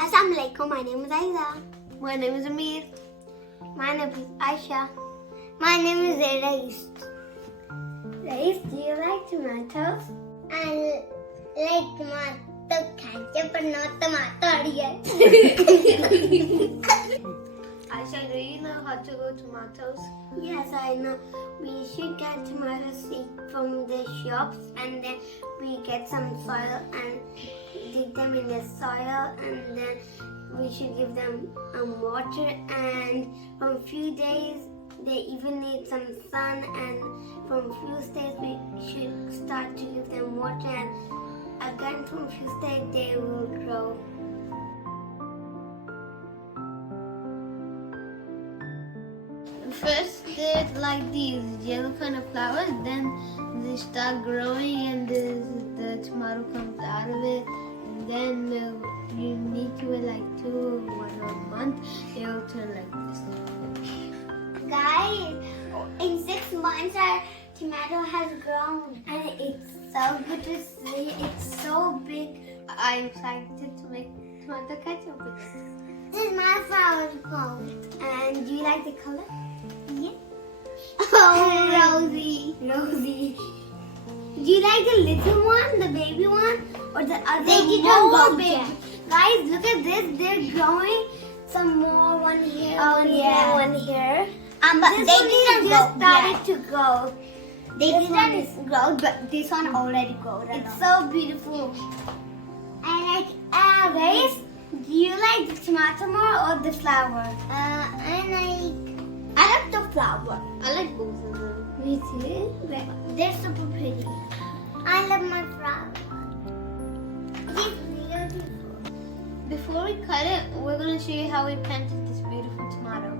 Assalamualaikum, my name is Aiza. My name is Amir. My name is Aisha. My name is Rais. Rais, do you like tomatoes? I like tomato ketchup but not tomato yet. Aisha, do you know how to grow tomatoes? Yes, I know. We should get tomato seeds from the shops and then we get some soil and dig them in the soil and then we should give them water, and from a few days they even need some sun, and from a few days we should start to give them water, and again from a few days they will grow. First, they're like these yellow kind of flowers, then they start growing and the tomato comes out of it, and then you need to wait like 1 or a month, it will turn like this. Guys, in 6 months our tomato has grown and it's so good to see. It's so big. I'm excited to make tomato ketchup with it. This is my flower pot. And do you like the color? Yeah. Oh, Rosie. Rosie. Do you like the little one, the baby one, or the other more big? Guys, look at this. They're growing. Some more, one here, one here. But This they one didn't is just grow, started to grow. They This one is didn't grow, but this one already grew. It's so beautiful. I like Grace, do you like the tomato more or the flower? I like the flower. I like both of them. Me too. They're super pretty. I love my flower. It's beautiful. Before we cut it, we're going to show you how we planted this beautiful tomato.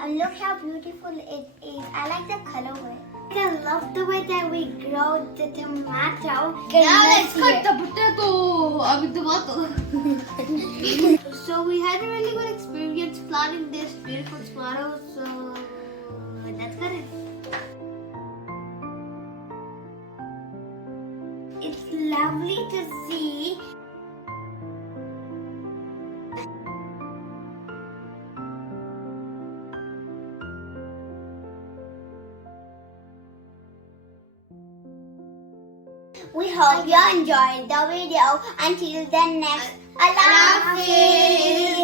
And look how beautiful it is. I like the colorway. I love the way that we grow the tomato. Now let's cut the potato. I mean tomato. So we had a really good experience planting this beautiful tomato. So let's cut it. It's lovely to see. We hope you enjoyed the video. Until the next, Allah Hafiz.